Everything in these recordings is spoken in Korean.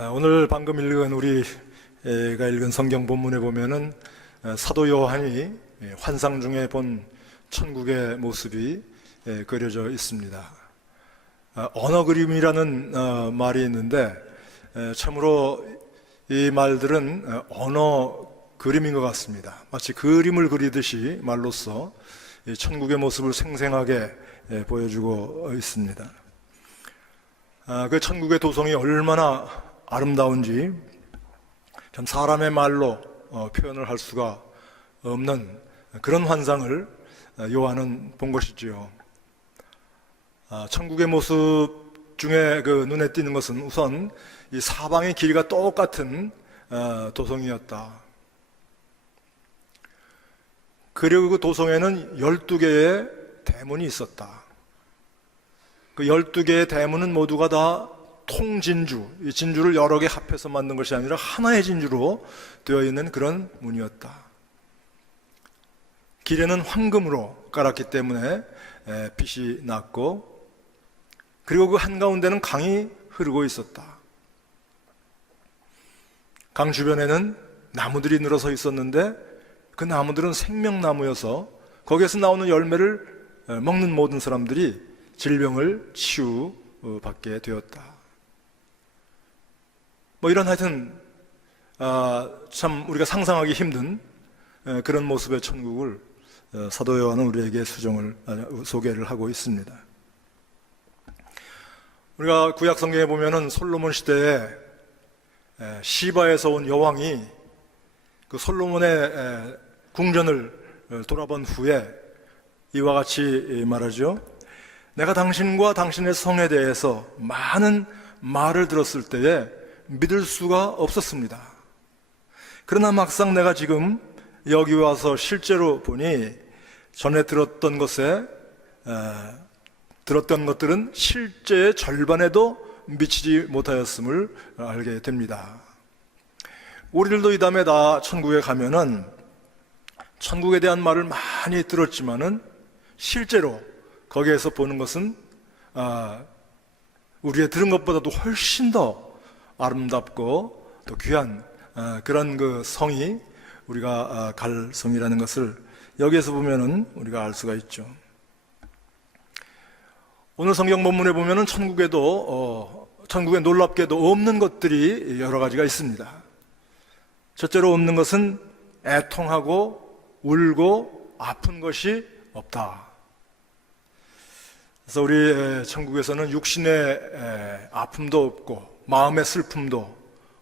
오늘 방금 읽은 우리가 읽은 성경 본문에 보면은 사도 요한이 환상 중에 본 천국의 모습이 그려져 있습니다. 언어 그림이라는 말이 있는데 참으로 이 말들은 언어 그림인 것 같습니다. 마치 그림을 그리듯이 말로써 천국의 모습을 생생하게 보여주고 있습니다. 그 천국의 도성이 얼마나 아름다운지 참 사람의 말로 표현을 할 수가 없는 그런 환상을 요한은 본 것이지요. 천국의 모습 중에 그 눈에 띄는 것은 우선 이 사방의 길이가 똑같은 도성이었다. 그리고 그 도성에는 12개의 대문이 있었다. 그 12개의 대문은 모두가 다 통진주, 이 진주를 여러 개 합해서 만든 것이 아니라 하나의 진주로 되어 있는 그런 문이었다. 길에는 황금으로 깔았기 때문에 빛이 났고, 그리고 그 한가운데는 강이 흐르고 있었다. 강 주변에는 나무들이 늘어서 있었는데 그 나무들은 생명나무여서 거기에서 나오는 열매를 먹는 모든 사람들이 질병을 치유받게 되었다. 이런 하여튼 참 우리가 상상하기 힘든 그런 모습의 천국을 사도 요한은 우리에게 소개를 하고 있습니다. 우리가 구약 성경에 보면은 솔로몬 시대에 시바에서 온 여왕이 그 솔로몬의 궁전을 돌아본 후에 이와 같이 말하죠. 내가 당신과 당신의 성에 대해서 많은 말을 들었을 때에 믿을 수가 없었습니다. 그러나 막상 내가 지금 여기 와서 실제로 보니 전에 들었던 것들은 실제의 절반에도 미치지 못하였음을 알게 됩니다. 우리들도 이 다음에 다 천국에 가면은 천국에 대한 말을 많이 들었지만은 실제로 거기에서 보는 것은 우리의 들은 것보다도 훨씬 더 아름답고 또 귀한 그런 그 성이 우리가 갈 성이라는 것을 여기에서 보면은 우리가 알 수가 있죠. 오늘 성경 본문에 보면은 천국에 놀랍게도 없는 것들이 여러 가지가 있습니다. 첫째로 없는 것은 애통하고 울고 아픈 것이 없다. 그래서 우리 천국에서는 육신의 아픔도 없고 마음의 슬픔도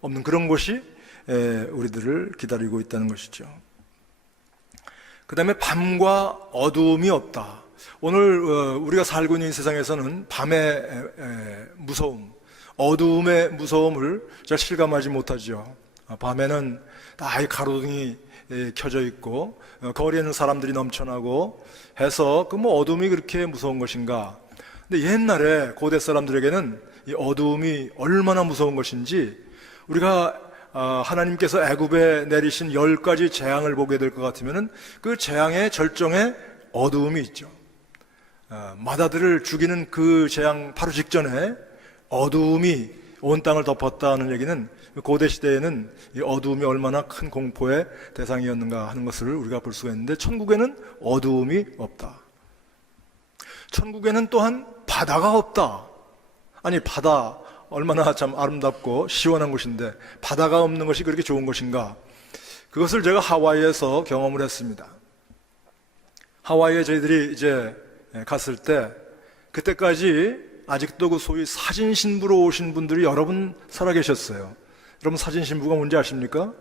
없는 그런 곳이 우리들을 기다리고 있다는 것이죠. 그 다음에 밤과 어두움이 없다. 오늘 우리가 살고 있는 세상에서는 밤의 무서움, 어두움의 무서움을 잘 실감하지 못하죠. 밤에는 다 가로등이 켜져 있고 거리에는 사람들이 넘쳐나고 해서 그 어두움이 그렇게 무서운 것인가. 근데 옛날에 고대 사람들에게는 이 어두움이 얼마나 무서운 것인지 우리가 하나님께서 애굽에 내리신 10가지 재앙을 보게 될 것 같으면 그 재앙의 절정에 어두움이 있죠. 마다들을 죽이는 그 재앙 바로 직전에 어두움이 온 땅을 덮었다는 얘기는 고대 시대에는 이 어두움이 얼마나 큰 공포의 대상이었는가 하는 것을 우리가 볼 수가 있는데 천국에는 어두움이 없다. 천국에는 또한 바다가 없다. 아니 바다 얼마나 참 아름답고 시원한 곳인데 바다가 없는 것이 그렇게 좋은 것인가? 그것을 제가 하와이에서 경험을 했습니다. 하와이에 저희들이 이제 갔을 때 그때까지 아직도 그 소위 사진 신부로 오신 분들이 여러 분 살아계셨어요. 여러분 사진 신부가 뭔지 아십니까?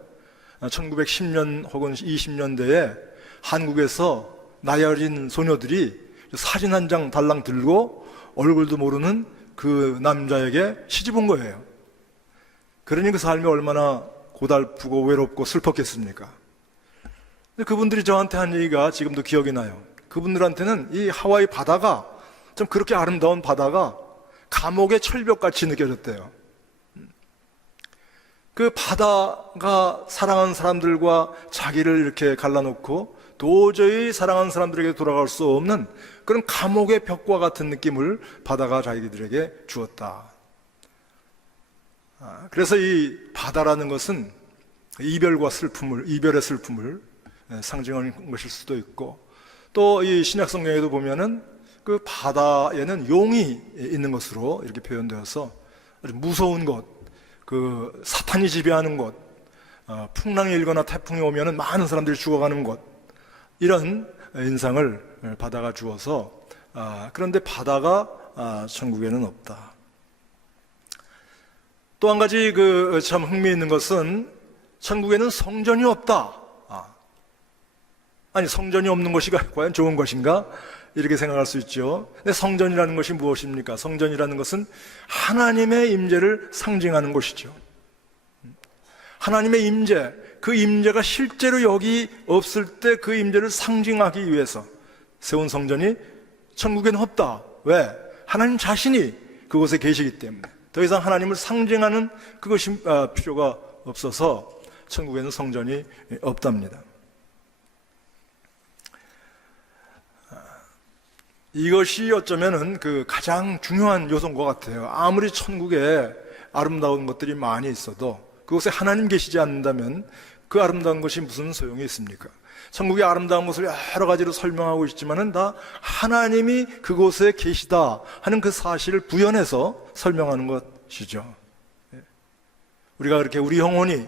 1910년 혹은 20년대에 한국에서 나이 어린 소녀들이 사진 한 장 달랑 들고 얼굴도 모르는 그 남자에게 시집 온 거예요. 그러니 그 삶이 얼마나 고달프고 외롭고 슬펐겠습니까? 근데 그분들이 저한테 한 얘기가 지금도 기억이 나요. 그분들한테는 이 하와이 바다가 좀 그렇게 아름다운 바다가 감옥의 철벽같이 느껴졌대요. 그 바다가 사랑하는 사람들과 자기를 이렇게 갈라놓고 도저히 사랑하는 사람들에게 돌아갈 수 없는 그런 감옥의 벽과 같은 느낌을 바다가 자기들에게 주었다. 그래서 이 바다라는 것은 이별의 슬픔을 상징하는 것일 수도 있고, 또 이 신약 성경에도 보면은 그 바다에는 용이 있는 것으로 이렇게 표현되어서 아주 무서운 곳, 그 사탄이 지배하는 곳, 풍랑이 일거나 태풍이 오면은 많은 사람들이 죽어가는 곳, 이런 인상을 바다가 주어서, 그런데 바다가 천국에는 없다. 또 한 가지 참 흥미있는 것은 천국에는 성전이 없다. 아니, 성전이 없는 것이 과연 좋은 것인가? 이렇게 생각할 수 있죠. 근데 성전이라는 것이 무엇입니까? 성전이라는 것은 하나님의 임재를 상징하는 곳이죠. 하나님의 임재, 그 임재가 실제로 여기 없을 때 그 임재를 상징하기 위해서 세운 성전이 천국에는 없다. 왜? 하나님 자신이 그곳에 계시기 때문에. 더 이상 하나님을 상징하는 그것이 필요가 없어서 천국에는 성전이 없답니다. 이것이 어쩌면은 그 가장 중요한 요소인 것 같아요. 아무리 천국에 아름다운 것들이 많이 있어도 그곳에 하나님 계시지 않는다면 그 아름다운 것이 무슨 소용이 있습니까? 천국의 아름다운 것을 여러 가지로 설명하고 있지만은 다 하나님이 그곳에 계시다 하는 그 사실을 부연해서 설명하는 것이죠. 우리가 그렇게 우리 영혼이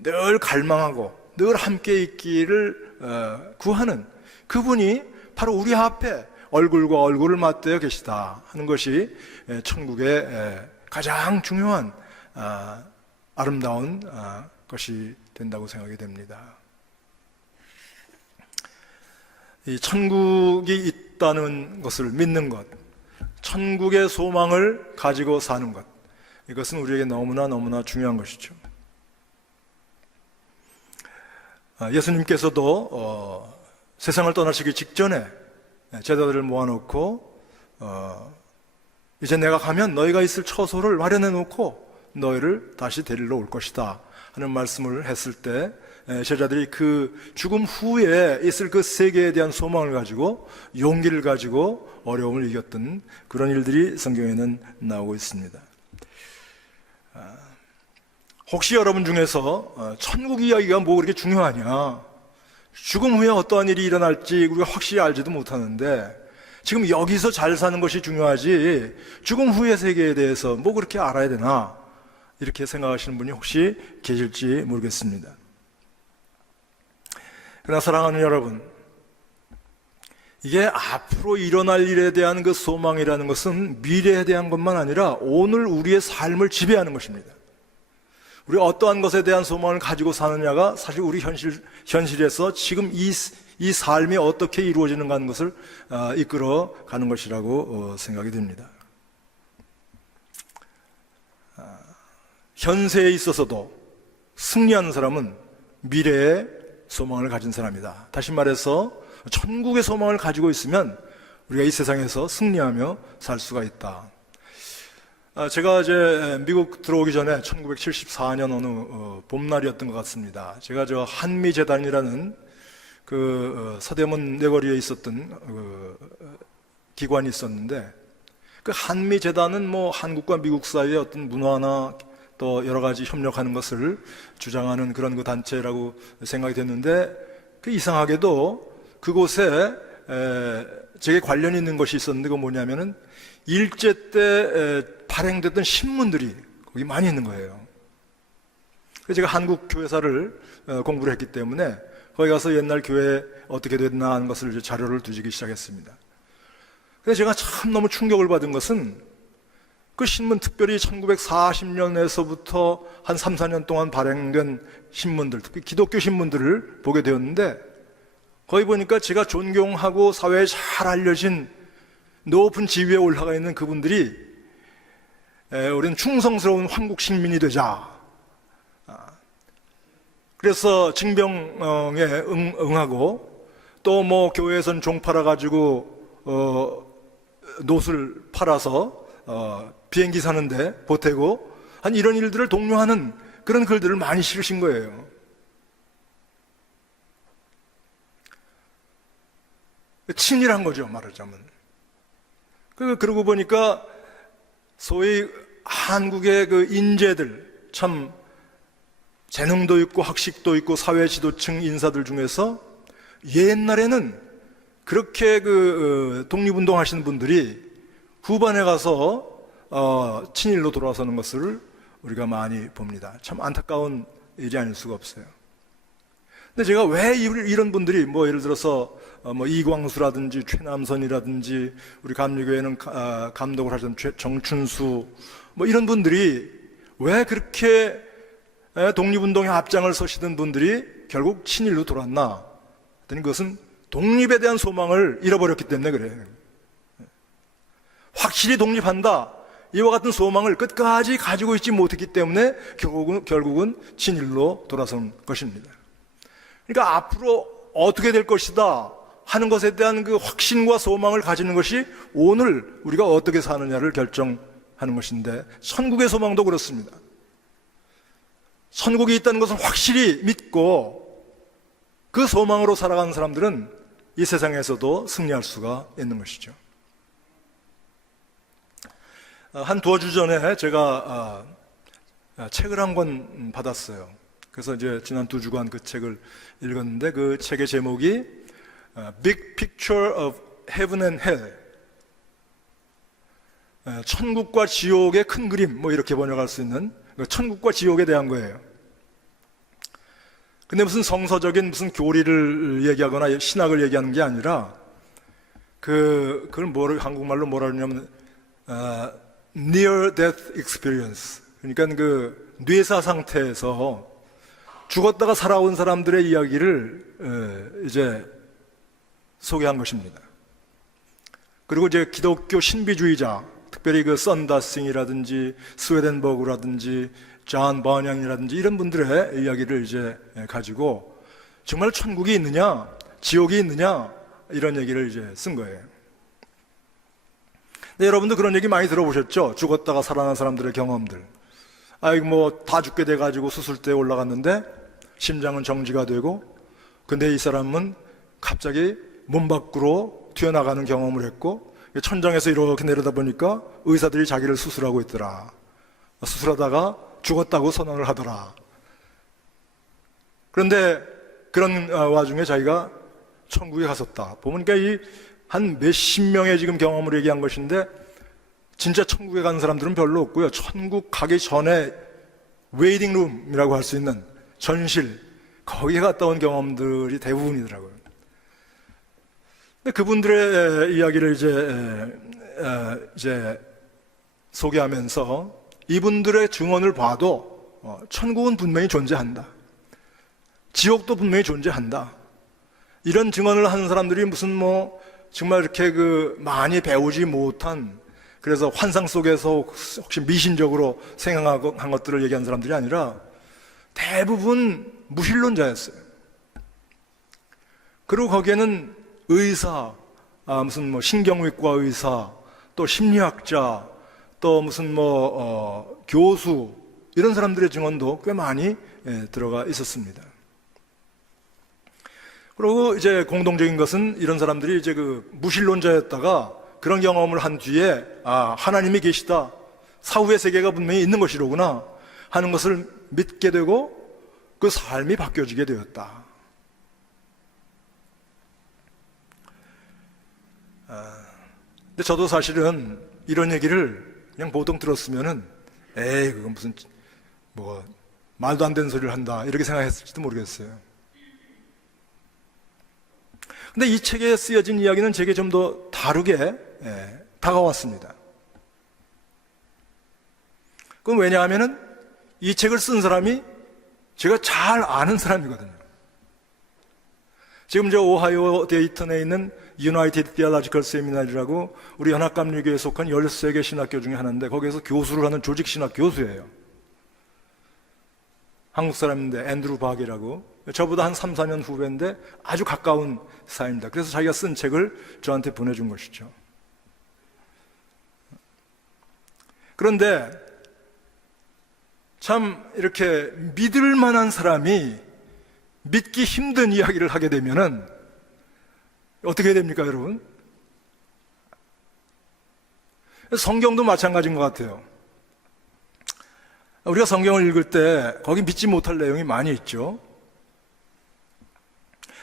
늘 갈망하고 늘 함께 있기를 구하는 그분이 바로 우리 앞에 얼굴과 얼굴을 맞대어 계시다 하는 것이 천국의 가장 중요한 아름다운 것이 된다고 생각이 됩니다. 이 천국이 있다는 것을 믿는 것, 천국의 소망을 가지고 사는 것, 이것은 우리에게 너무나 중요한 것이죠. 예수님께서도 세상을 떠나시기 직전에 제자들을 모아놓고 이제 내가 가면 너희가 있을 처소를 마련해 놓고 너희를 다시 데리러 올 것이다 하는 말씀을 했을 때 제자들이 그 죽음 후에 있을 그 세계에 대한 소망을 가지고 용기를 가지고 어려움을 이겼던 그런 일들이 성경에는 나오고 있습니다. 혹시 여러분 중에서 천국 이야기가 뭐 그렇게 중요하냐, 죽음 후에 어떠한 일이 일어날지 우리가 확실히 알지도 못하는데 지금 여기서 잘 사는 것이 중요하지 죽음 후의 세계에 대해서 뭐 그렇게 알아야 되나, 이렇게 생각하시는 분이 혹시 계실지 모르겠습니다. 그러나 사랑하는 여러분, 이게 앞으로 일어날 일에 대한 그 소망이라는 것은 미래에 대한 것만 아니라 오늘 우리의 삶을 지배하는 것입니다. 우리가 어떠한 것에 대한 소망을 가지고 사느냐가 사실 우리 현실에서 지금 이 삶이 어떻게 이루어지는가 하는 것을 이끌어 가는 것이라고 생각이 됩니다. 현세에 있어서도 승리하는 사람은 미래에 소망을 가진 사람이다. 다시 말해서 천국의 소망을 가지고 있으면 우리가 이 세상에서 승리하며 살 수가 있다. 제가 이제 미국 들어오기 전에 1974년 어느 봄날이었던 것 같습니다. 제가 저 한미재단이라는 그 서대문 내거리에 있었던 기관이 있었는데, 그 한미재단은 뭐 한국과 미국 사이의 어떤 문화나 또 여러 가지 협력하는 것을 주장하는 그런 그 단체라고 생각이 됐는데, 그 이상하게도 그곳에 제게 관련이 있는 것이 있었는데, 그건 뭐냐면은 일제 때 발행됐던 신문들이 거기 많이 있는 거예요. 그래서 제가 한국 교회사를 공부를 했기 때문에 거기 가서 옛날 교회 어떻게 됐나 하는 것을 이제 자료를 뒤지기 시작했습니다. 그래서 제가 참 너무 충격을 받은 것은 그 신문, 특별히 1940년에서부터 한 3, 4년 동안 발행된 신문들, 특히 기독교 신문들을 보게 되었는데, 거기 보니까 제가 존경하고 사회에 잘 알려진 높은 지위에 올라가 있는 그분들이 우리는 충성스러운 한국 식민이 되자, 그래서 징병에 응하고, 또 뭐 교회에서는 종 팔아가지고 노술 팔아서 비행기 사는데 보태고 한 이런 일들을 독려하는 그런 글들을 많이 실으신 거예요. 친일한 거죠, 말하자면. 그러고 보니까 소위 한국의 그 인재들, 참 재능도 있고 학식도 있고 사회 지도층 인사들 중에서 옛날에는 그렇게 독립운동 하시는 분들이 후반에 가서 친일로 돌아서는 것을 우리가 많이 봅니다. 참 안타까운 일이 아닐 수가 없어요. 근데 제가 왜 이런 분들이 예를 들어서 이광수라든지 최남선이라든지 우리 감리교회는 감독을 하던 정춘수 이런 분들이 왜 그렇게 독립운동의 앞장을 서시던 분들이 결국 친일로 돌아왔나? 그랬더니 그것은 독립에 대한 소망을 잃어버렸기 때문에 그래요. 확실히 독립한다. 이와 같은 소망을 끝까지 가지고 있지 못했기 때문에 결국은 친일로 돌아선 것입니다. 그러니까 앞으로 어떻게 될 것이다 하는 것에 대한 그 확신과 소망을 가지는 것이 오늘 우리가 어떻게 사느냐를 결정하는 것인데, 천국의 소망도 그렇습니다. 천국이 있다는 것을 확실히 믿고 그 소망으로 살아가는 사람들은 이 세상에서도 승리할 수가 있는 것이죠. 한 두어 주 전에 제가 책을 한 권 받았어요. 그래서 이제 지난 2주간 그 책을 읽었는데, 그 책의 제목이 Big Picture of Heaven and Hell, 천국과 지옥의 큰 그림, 이렇게 번역할 수 있는 천국과 지옥에 대한 거예요. 근데 무슨 성서적인 무슨 교리를 얘기하거나 신학을 얘기하는 게 아니라 그걸 한국말로 뭐라 그러냐면 Near Death Experience, 그러니까 그 뇌사 상태에서 죽었다가 살아온 사람들의 이야기를 이제 소개한 것입니다. 그리고 이제 기독교 신비주의자, 특별히 그 썬다싱이라든지 스웨덴버그라든지 존 버냥이라든지 이런 분들의 이야기를 이제 가지고 정말 천국이 있느냐, 지옥이 있느냐, 이런 얘기를 이제 쓴 거예요. 근데 여러분도 그런 얘기 많이 들어보셨죠? 죽었다가 살아난 사람들의 경험들. 다 죽게 돼가지고 수술대에 올라갔는데 심장은 정지가 되고, 근데 이 사람은 갑자기 몸 밖으로 튀어나가는 경험을 했고, 천장에서 이렇게 내려다 보니까 의사들이 자기를 수술하고 있더라. 수술하다가 죽었다고 선언을 하더라. 그런데 그런 와중에 자기가 천국에 갔었다. 보니까 이 한 몇십 명의 지금 경험을 얘기한 것인데, 진짜 천국에 가는 사람들은 별로 없고요. 천국 가기 전에 웨이팅룸이라고 할 수 있는 전실, 거기에 갔다 온 경험들이 대부분이더라고요. 근데 그분들의 이야기를 이제 소개하면서 이분들의 증언을 봐도 천국은 분명히 존재한다, 지옥도 분명히 존재한다, 이런 증언을 하는 사람들이 무슨 정말 이렇게 많이 배우지 못한, 그래서 환상 속에서 혹시 미신적으로 생각한 것들을 얘기한 사람들이 아니라 대부분 무신론자였어요. 그리고 거기에는 의사, 무슨 신경외과 의사, 또 심리학자, 또 무슨 교수, 이런 사람들의 증언도 꽤 많이 들어가 있었습니다. 그리고 이제 공동적인 것은 이런 사람들이 이제 무신론자였다가 그런 경험을 한 뒤에 하나님이 계시다, 사후의 세계가 분명히 있는 것이로구나 하는 것을 믿게 되고 그 삶이 바뀌어지게 되었다. 근데 저도 사실은 이런 얘기를 그냥 보통 들었으면은 그건 무슨 말도 안 되는 소리를 한다, 이렇게 생각했을지도 모르겠어요. 근데 이 책에 쓰여진 이야기는 제게 좀 더 다르게 다가왔습니다. 그건 왜냐하면은 이 책을 쓴 사람이 제가 잘 아는 사람이거든요. 지금 저 오하이오 데이턴에 있는 유나이티드 디알로지컬 세미나리라고 우리 연합감리교회에 속한 13개 신학교 중에 하나인데, 거기에서 교수를 하는 조직 신학 교수예요. 한국 사람인데 앤드루 박이라고, 저보다 한 3, 4년 후배인데 아주 가까운 사이입니다. 그래서 자기가 쓴 책을 저한테 보내준 것이죠. 그런데 참 이렇게 믿을 만한 사람이 믿기 힘든 이야기를 하게 되면은 어떻게 됩니까, 여러분? 성경도 마찬가지인 것 같아요. 우리가 성경을 읽을 때 거기 믿지 못할 내용이 많이 있죠.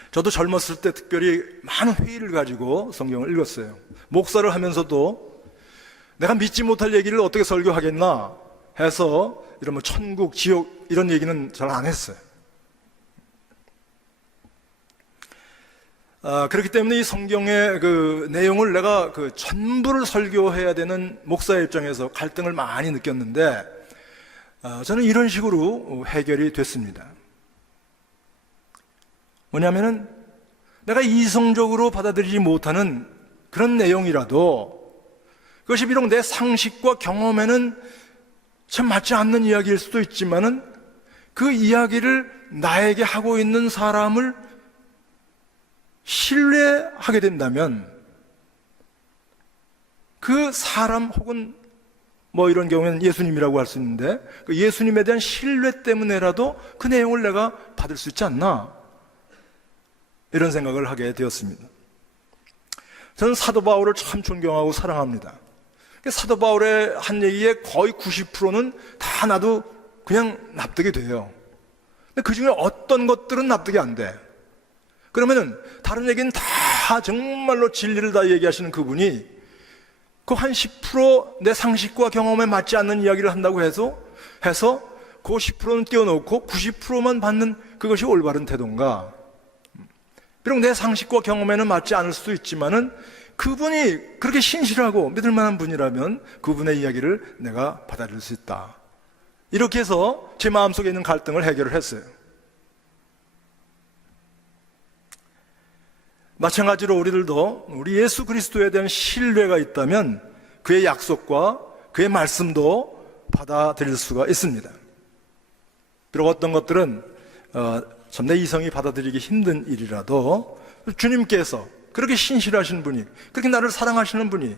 저도 젊었을 때 특별히 많은 회의를 가지고 성경을 읽었어요. 목사를 하면서도 내가 믿지 못할 얘기를 어떻게 설교하겠나 해서 이런 뭐 천국, 지옥 이런 얘기는 잘 안 했어요. 그렇기 때문에 이 성경의 그 내용을 내가 그 전부를 설교해야 되는 목사의 입장에서 갈등을 많이 느꼈는데, 저는 이런 식으로 해결이 됐습니다. 뭐냐면은 내가 이성적으로 받아들이지 못하는 그런 내용이라도 그것이 비록 내 상식과 경험에는 참 맞지 않는 이야기일 수도 있지만은 그 이야기를 나에게 하고 있는 사람을 신뢰하게 된다면 그 사람 혹은 뭐 이런 경우에는 예수님이라고 할 수 있는데 그 예수님에 대한 신뢰 때문에라도 그 내용을 내가 받을 수 있지 않나, 이런 생각을 하게 되었습니다. 저는 사도 바울을 참 존경하고 사랑합니다. 사도 바울의 한 얘기의 거의 90%는 다 나도 그냥 납득이 돼요. 근데 그 중에 어떤 것들은 납득이 안 돼. 그러면은 다른 얘기는 다 정말로 진리를 다 얘기하시는 그분이 그 한 10% 내 상식과 경험에 맞지 않는 이야기를 한다고 해서 그 10%는 띄워놓고 90%만 받는 그것이 올바른 태도인가? 비록 내 상식과 경험에는 맞지 않을 수도 있지만은 그분이 그렇게 신실하고 믿을 만한 분이라면 그분의 이야기를 내가 받아들일 수 있다. 이렇게 해서 제 마음속에 있는 갈등을 해결을 했어요. 마찬가지로 우리들도 우리 예수 그리스도에 대한 신뢰가 있다면 그의 약속과 그의 말씀도 받아들일 수가 있습니다. 비록 어떤 것들은 참 내 이성이 받아들이기 힘든 일이라도 주님께서 그렇게 신실하신 분이, 그렇게 나를 사랑하시는 분이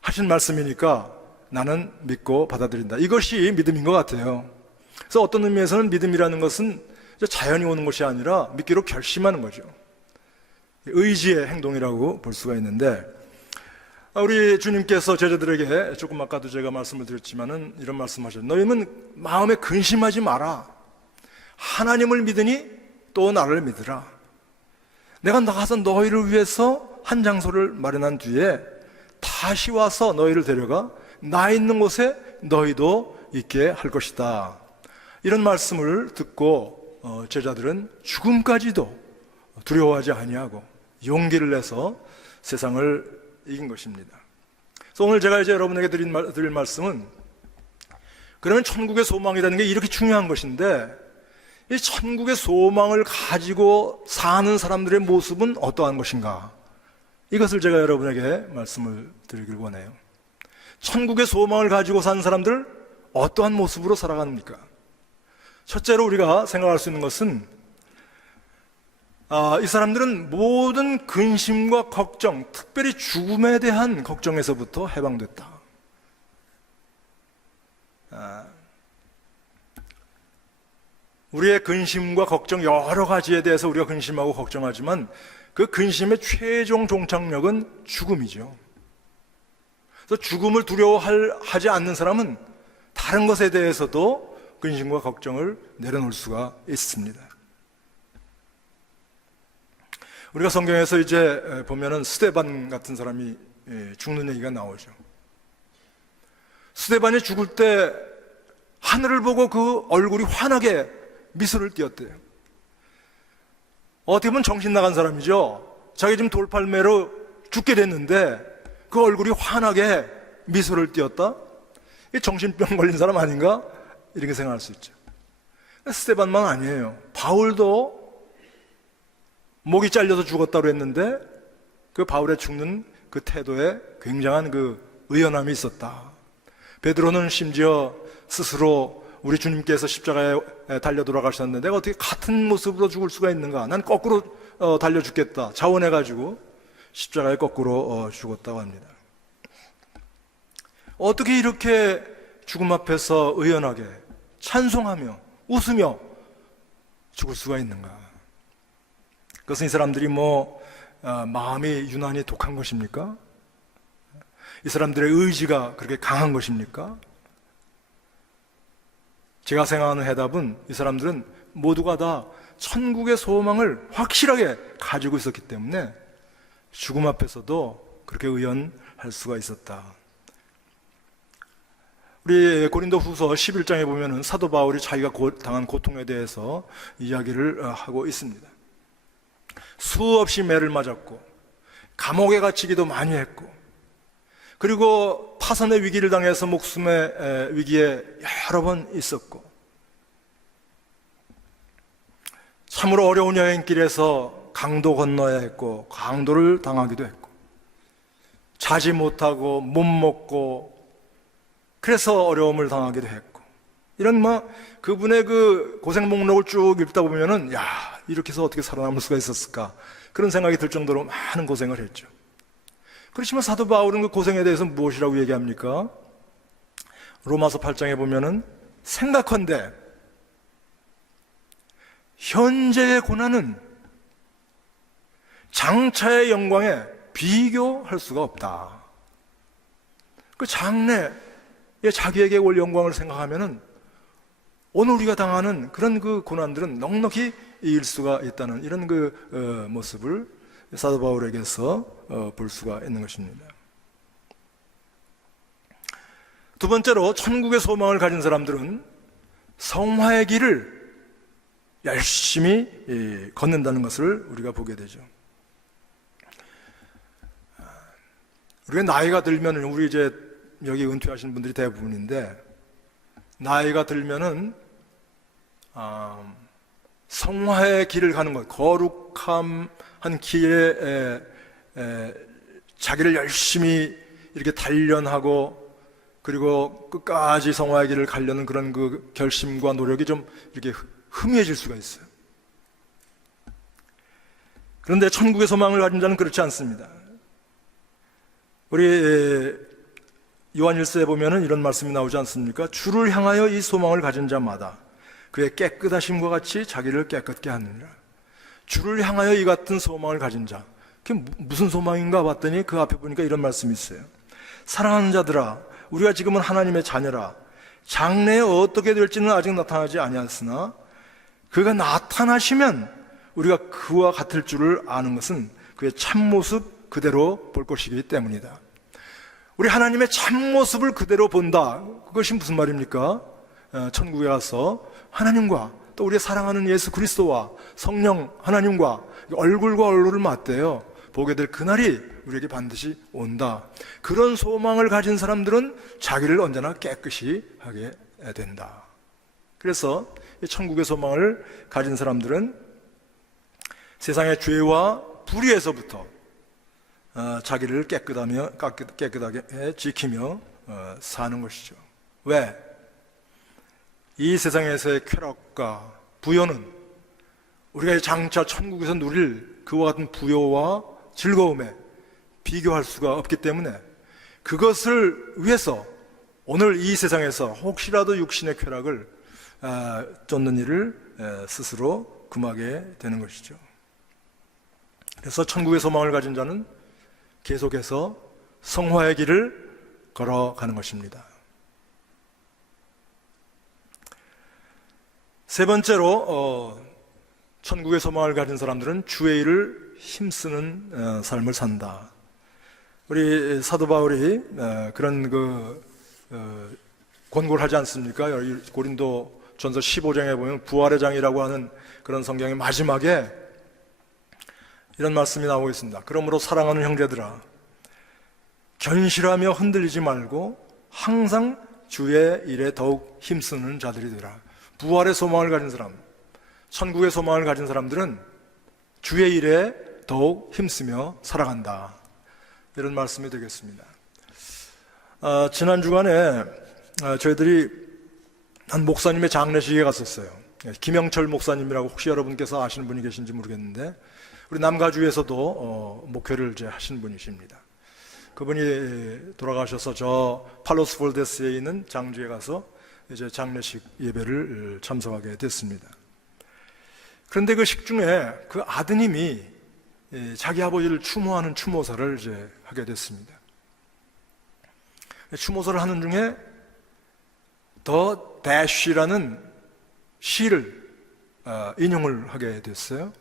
하신 말씀이니까 나는 믿고 받아들인다. 이것이 믿음인 것 같아요. 그래서 어떤 의미에서는 믿음이라는 것은 자연히 오는 것이 아니라 믿기로 결심하는 거죠. 의지의 행동이라고 볼 수가 있는데, 우리 주님께서 제자들에게 조금 아까도 제가 말씀을 드렸지만은 이런 말씀하셨죠. 너희는 마음에 근심하지 마라. 하나님을 믿으니 또 나를 믿으라. 내가 나가서 너희를 위해서 한 장소를 마련한 뒤에 다시 와서 너희를 데려가 나 있는 곳에 너희도 있게 할 것이다. 이런 말씀을 듣고 제자들은 죽음까지도 두려워하지 아니하고 용기를 내서 세상을 이긴 것입니다. 그래서 오늘 제가 이제 여러분에게 드릴 말씀은, 그러면 천국의 소망이라는 게 이렇게 중요한 것인데 이 천국의 소망을 가지고 사는 사람들의 모습은 어떠한 것인가, 이것을 제가 여러분에게 말씀을 드리길 원해요. 천국의 소망을 가지고 사는 사람들 어떠한 모습으로 살아갑니까? 첫째로 우리가 생각할 수 있는 것은 이 사람들은 모든 근심과 걱정, 특별히 죽음에 대한 걱정에서부터 해방됐다. 우리의 근심과 걱정 여러 가지에 대해서 우리가 근심하고 걱정하지만 그 근심의 최종 종착역은 죽음이죠. 그래서 죽음을 두려워하지 않는 사람은 다른 것에 대해서도 근심과 걱정을 내려놓을 수가 있습니다. 우리가 성경에서 이제 보면은 스데반 같은 사람이 죽는 얘기가 나오죠. 스데반이 죽을 때 하늘을 보고 그 얼굴이 환하게 미소를 띄었대요. 어떻게 보면 정신 나간 사람이죠. 자기 지금 돌팔매로 죽게 됐는데 그 얼굴이 환하게 미소를 띄었다? 이 정신병 걸린 사람 아닌가? 이렇게 생각할 수 있죠. 스데반만 아니에요. 바울도 목이 잘려서 죽었다고 했는데 그 바울의 죽는 그 태도에 굉장한 그 의연함이 있었다. 베드로는 심지어 스스로 우리 주님께서 십자가에 달려 돌아가셨는데 내가 어떻게 같은 모습으로 죽을 수가 있는가? 난 거꾸로 달려 죽겠다. 자원해가지고 십자가에 거꾸로 죽었다고 합니다. 어떻게 이렇게 죽음 앞에서 의연하게 찬송하며 웃으며 죽을 수가 있는가? 그것은 이 사람들이 마음이 유난히 독한 것입니까? 이 사람들의 의지가 그렇게 강한 것입니까? 제가 생각하는 해답은 이 사람들은 모두가 다 천국의 소망을 확실하게 가지고 있었기 때문에 죽음 앞에서도 그렇게 의연할 수가 있었다. 우리 고린도 후서 11장에 보면은 사도 바울이 자기가 당한 고통에 대해서 이야기를 하고 있습니다. 수없이 매를 맞았고 감옥에 갇히기도 많이 했고, 그리고 파선의 위기를 당해서 목숨의 위기에 여러 번 있었고, 참으로 어려운 여행길에서 강도 건너야 했고 강도를 당하기도 했고, 자지 못하고 못 먹고 그래서 어려움을 당하기도 했고, 이런 그분의 그 고생 목록을 쭉 읽다 보면은 야, 이렇게 해서 어떻게 살아남을 수가 있었을까, 그런 생각이 들 정도로 많은 고생을 했죠. 그렇지만 사도 바울은 그 고생에 대해서 무엇이라고 얘기합니까? 로마서 8장에 보면은 생각컨대 현재의 고난은 장차의 영광에 비교할 수가 없다. 그 장래에 자기에게 올 영광을 생각하면은 오늘 우리가 당하는 그런 그 고난들은 넉넉히 이길 수가 있다는 이런 그 모습을 사도 바울에게서 볼 수가 있는 것입니다. 두 번째로 천국의 소망을 가진 사람들은 성화의 길을 열심히 걷는다는 것을 우리가 보게 되죠. 우리가 나이가 들면, 우리 이제 여기 은퇴하신 분들이 대부분인데, 나이가 들면은 성화의 길을 가는 것, 거룩한 길에 자기를 열심히 이렇게 단련하고, 그리고 끝까지 성화의 길을 가려는 그런 그 결심과 노력이 좀 이렇게 희미해질 수가 있어요. 그런데 천국의 소망을 가진 자는 그렇지 않습니다. 우리 요한 1서에 보면은 이런 말씀이 나오지 않습니까? 주를 향하여 이 소망을 가진 자마다 그의 깨끗하심과 같이 자기를 깨끗게 하느니라. 주를 향하여 이 같은 소망을 가진 자, 그게 무슨 소망인가 봤더니 그 앞에 보니까 이런 말씀이 있어요. 사랑하는 자들아, 우리가 지금은 하나님의 자녀라. 장래에 어떻게 될지는 아직 나타나지 아니하였으나 그가 나타나시면 우리가 그와 같을 줄을 아는 것은 그의 참모습 그대로 볼 것이기 때문이다. 우리 하나님의 참모습을 그대로 본다. 그것이 무슨 말입니까? 천국에 가서 하나님과 또 우리의 사랑하는 예수 그리스도와 성령 하나님과 얼굴과 얼굴을 맞대요 보게 될 그날이 우리에게 반드시 온다. 그런 소망을 가진 사람들은 자기를 언제나 깨끗이 하게 된다. 그래서 천국의 소망을 가진 사람들은 세상의 죄와 불의에서부터 자기를 깨끗하게 지키며 사는 것이죠. 왜? 이 세상에서의 쾌락과 부여는 우리가 장차 천국에서 누릴 그와 같은 부여와 즐거움에 비교할 수가 없기 때문에 그것을 위해서 오늘 이 세상에서 혹시라도 육신의 쾌락을 쫓는 일을 스스로 금하게 되는 것이죠. 그래서 천국의 소망을 가진 자는 계속해서 성화의 길을 걸어가는 것입니다. 세 번째로 천국의 소망을 가진 사람들은 주의 일을 힘쓰는 삶을 산다. 우리 사도 바울이 그런 권고를 하지 않습니까? 고린도 전서 15장에 보면 부활의 장이라고 하는 그런 성경의 마지막에 이런 말씀이 나오고 있습니다. 그러므로 사랑하는 형제들아, 견실하며 흔들리지 말고 항상 주의 일에 더욱 힘쓰는 자들이 되라. 부활의 소망을 가진 사람, 천국의 소망을 가진 사람들은 주의 일에 더욱 힘쓰며 살아간다. 이런 말씀이 되겠습니다. 지난 주간에 저희들이 한 목사님의 장례식에 갔었어요. 김영철 목사님이라고 혹시 여러분께서 아시는 분이 계신지 모르겠는데 우리 남가주에서도 목회를 이제 하신 분이십니다. 그분이 돌아가셔서 저 팔로스 볼데스에 있는 장주에 가서 이제 장례식 예배를 참석하게 됐습니다. 그런데 그 식중에 그 아드님이 자기 아버지를 추모하는 추모사를 이제 하게 됐습니다. 추모사를 하는 중에 더 대쉬라는 시를 인용을 하게 됐어요.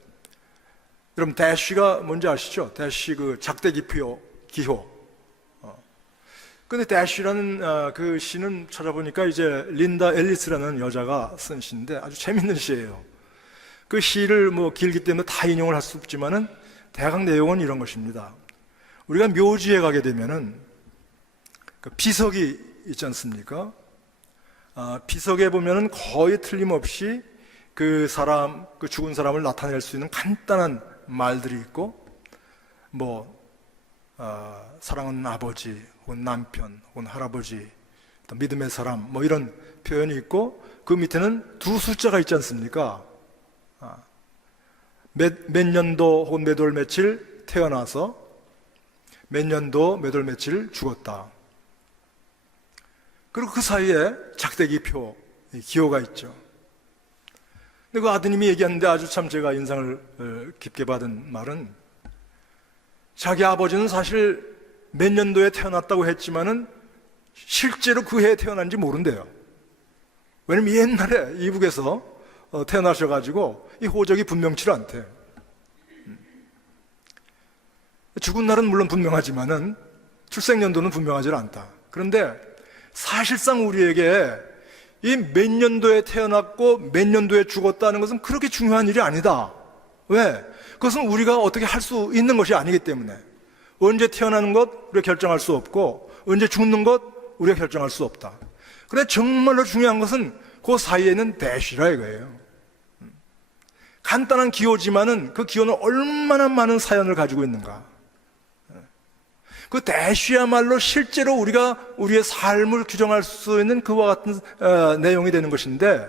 여러분, 대쉬가 뭔지 아시죠? 대쉬 그 작대기표 기호. 근데 대쉬라는 그 시는 찾아보니까 이제 린다 앨리스라는 여자가 쓴 시인데 아주 재밌는 시예요. 그 시를 뭐 길기 때문에 다 인용을 할 수 없지만은 대강 내용은 이런 것입니다. 우리가 묘지에 가게 되면은 그 비석이 있지 않습니까? 비석에 보면은 거의 틀림없이 그 사람, 그 죽은 사람을 나타낼 수 있는 간단한 말들이 있고, 사랑하는 아버지, 혹은 남편, 혹은 할아버지, 또 믿음의 사람, 이런 표현이 있고, 그 밑에는 두 숫자가 있지 않습니까? 몇 년도 혹은 몇 월 며칠 태어나서 몇 년도 몇 월 며칠 죽었다. 그리고 그 사이에 작대기표 기호가 있죠. 근데 그 아드님이 얘기하는데 아주 참 제가 인상을 깊게 받은 말은, 자기 아버지는 사실 몇 년도에 태어났다고 했지만은 실제로 그 해에 태어난지 모른대요. 왜냐면 옛날에 이북에서 태어나셔가지고 이 호적이 분명치 않대. 죽은 날은 물론 분명하지만은 출생연도는 분명하지 않다. 그런데 사실상 우리에게 이 몇 년도에 태어났고 몇 년도에 죽었다는 것은 그렇게 중요한 일이 아니다. 왜? 그것은 우리가 어떻게 할 수 있는 것이 아니기 때문에. 언제 태어나는 것 우리가 결정할 수 없고, 언제 죽는 것 우리가 결정할 수 없다. 그런데 정말로 중요한 것은 그 사이에는 대쉬라 이거예요. 간단한 기호지만은 그 기호는 얼마나 많은 사연을 가지고 있는가. 그 대쉬야말로 실제로 우리가 우리의 삶을 규정할 수 있는 그와 같은 내용이 되는 것인데,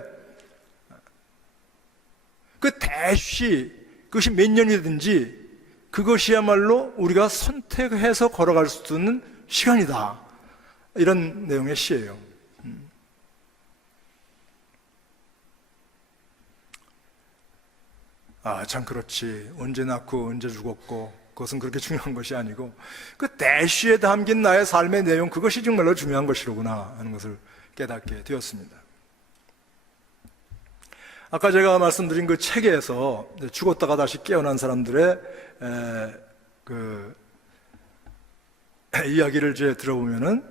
그 대쉬, 그것이 몇 년이든지 그것이야말로 우리가 선택해서 걸어갈 수 있는 시간이다. 이런 내용의 시예요. 참 그렇지. 언제 낳고 언제 죽었고 그것은 그렇게 중요한 것이 아니고 그 대쉬에 담긴 나의 삶의 내용, 그것이 정말로 중요한 것이로구나 하는 것을 깨닫게 되었습니다. 아까 제가 말씀드린 그 책에서 죽었다가 다시 깨어난 사람들의 그 이야기를 이제 들어보면은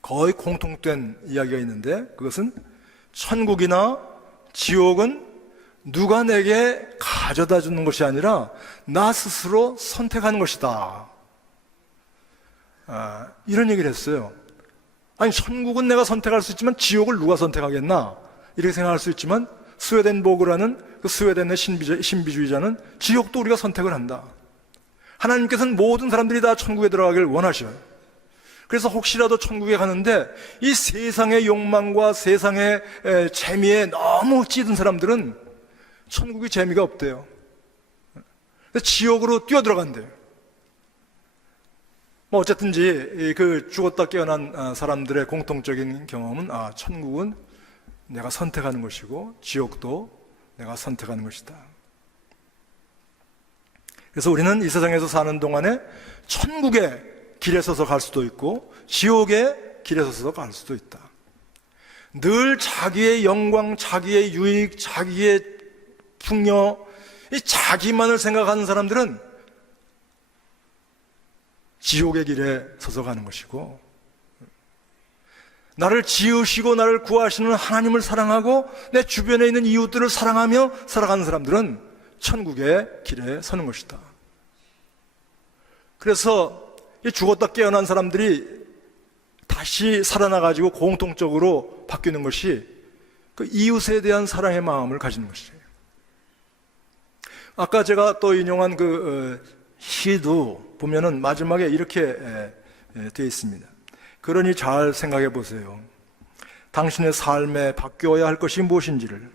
거의 공통된 이야기가 있는데, 그것은 천국이나 지옥은 누가 내게 가져다 주는 것이 아니라 나 스스로 선택하는 것이다. 이런 얘기를 했어요. 아니, 천국은 내가 선택할 수 있지만 지옥을 누가 선택하겠나? 이렇게 생각할 수 있지만 스웨덴보그라는 그 스웨덴의 신비주의자는 지옥도 우리가 선택을 한다. 하나님께서는 모든 사람들이 다 천국에 들어가길 원하셔요. 그래서 혹시라도 천국에 가는데 이 세상의 욕망과 세상의 재미에 너무 찌든 사람들은 천국이 재미가 없대요. 지옥으로 뛰어들어간대요. 어쨌든지 그 죽었다 깨어난 사람들의 공통적인 경험은 천국은 내가 선택하는 것이고 지옥도 내가 선택하는 것이다. 그래서 우리는 이 세상에서 사는 동안에 천국의 길에 서서 갈 수도 있고 지옥의 길에 서서 갈 수도 있다. 늘 자기의 영광, 자기의 유익, 자기의 풍요, 이 자기만을 생각하는 사람들은 지옥의 길에 서서 가는 것이고, 나를 지으시고 나를 구하시는 하나님을 사랑하고 내 주변에 있는 이웃들을 사랑하며 살아가는 사람들은 천국의 길에 서는 것이다. 그래서 이 죽었다 깨어난 사람들이 다시 살아나가지고 공통적으로 바뀌는 것이 그 이웃에 대한 사랑의 마음을 가지는 것이에요. 아까 제가 또 인용한 그 시도 보면은 마지막에 이렇게 되어 있습니다. 그러니 잘 생각해 보세요. 당신의 삶에 바뀌어야 할 것이 무엇인지를,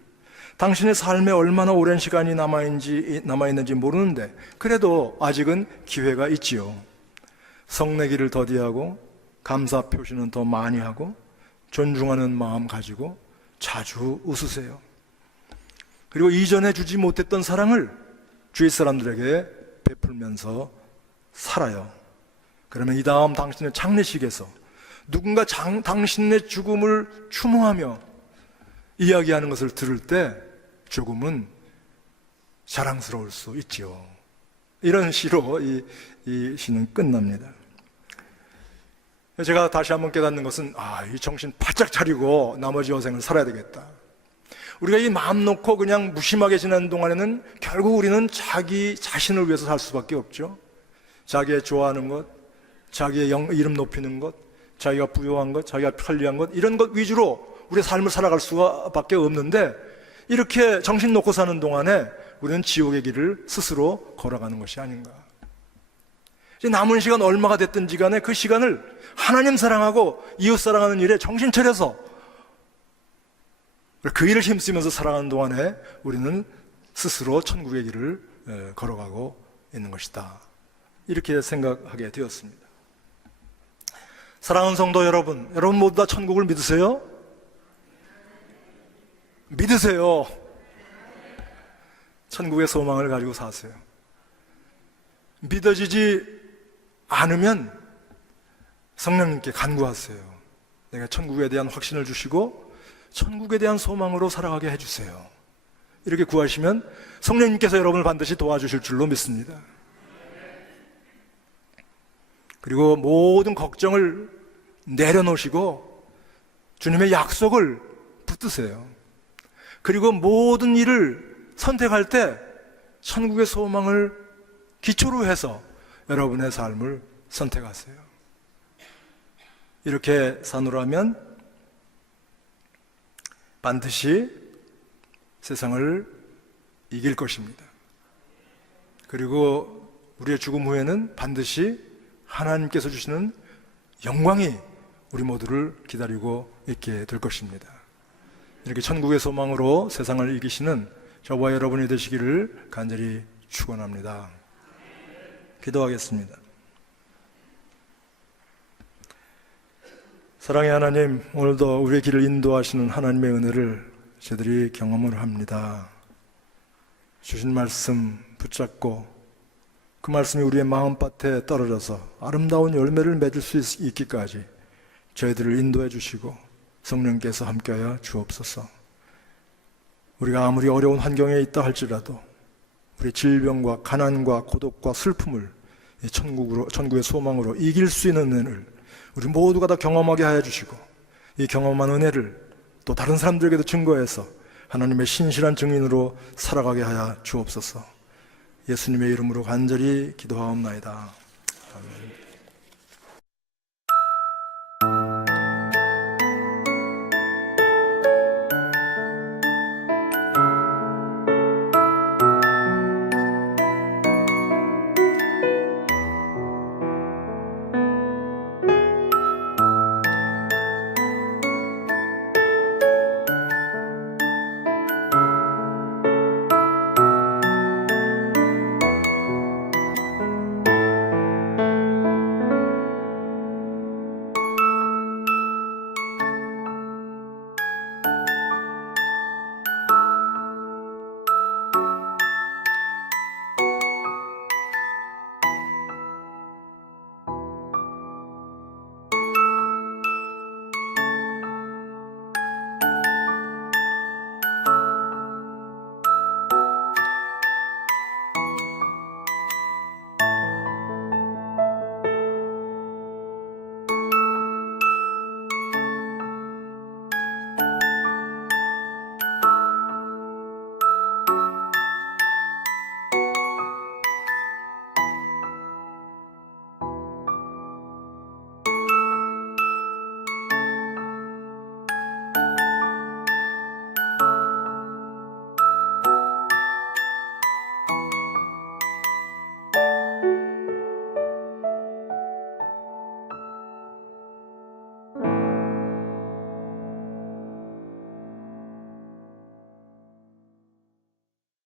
당신의 삶에 얼마나 오랜 시간이 남아있는지 모르는데 그래도 아직은 기회가 있지요. 성내기를 더디하고 감사 표시는 더 많이 하고 존중하는 마음 가지고 자주 웃으세요. 그리고 이전에 주지 못했던 사랑을 주위 사람들에게 베풀면서 살아요. 그러면 이 다음 당신의 장례식에서 누군가 당신의 죽음을 추모하며 이야기하는 것을 들을 때 조금은 자랑스러울 수 있지요. 이런 시로 이 시는 끝납니다. 제가 다시 한번 깨닫는 것은 이 정신 바짝 차리고 나머지 여생을 살아야 되겠다. 우리가 이 마음 놓고 그냥 무심하게 지내는 동안에는 결국 우리는 자기 자신을 위해서 살 수밖에 없죠. 자기의 좋아하는 것, 자기의 이름 높이는 것, 자기가 부유한 것, 자기가 편리한 것, 이런 것 위주로 우리의 삶을 살아갈 수밖에 없는데, 이렇게 정신 놓고 사는 동안에 우리는 지옥의 길을 스스로 걸어가는 것이 아닌가. 이제 남은 시간 얼마가 됐든지 간에 그 시간을 하나님 사랑하고 이웃 사랑하는 일에 정신 차려서 그 일을 힘쓰면서 살아가는 동안에 우리는 스스로 천국의 길을 걸어가고 있는 것이다. 이렇게 생각하게 되었습니다. 사랑하는 성도 여러분, 여러분 모두 다 천국을 믿으세요? 믿으세요. 천국의 소망을 가지고 사세요. 믿어지지 않으면 성령님께 간구하세요. 내가 천국에 대한 확신을 주시고 천국에 대한 소망으로 살아가게 해주세요. 이렇게 구하시면 성령님께서 여러분을 반드시 도와주실 줄로 믿습니다. 그리고 모든 걱정을 내려놓으시고 주님의 약속을 붙드세요. 그리고 모든 일을 선택할 때 천국의 소망을 기초로 해서 여러분의 삶을 선택하세요. 이렇게 사노라면 반드시 세상을 이길 것입니다. 그리고 우리의 죽음 후에는 반드시 하나님께서 주시는 영광이 우리 모두를 기다리고 있게 될 것입니다. 이렇게 천국의 소망으로 세상을 이기시는 저와 여러분이 되시기를 간절히 축원합니다. 기도하겠습니다. 사랑의 하나님, 오늘도 우리의 길을 인도하시는 하나님의 은혜를 저희들이 경험을 합니다. 주신 말씀 붙잡고 그 말씀이 우리의 마음밭에 떨어져서 아름다운 열매를 맺을 수 있기까지 저희들을 인도해 주시고 성령께서 함께하여 주옵소서. 우리가 아무리 어려운 환경에 있다 할지라도 우리 질병과 가난과 고독과 슬픔을 천국의 소망으로 이길 수 있는 은혜를 우리 모두가 다 경험하게 하여 주시고, 이 경험한 은혜를 또 다른 사람들에게도 증거해서 하나님의 신실한 증인으로 살아가게 하여 주옵소서. 예수님의 이름으로 간절히 기도하옵나이다. 아멘.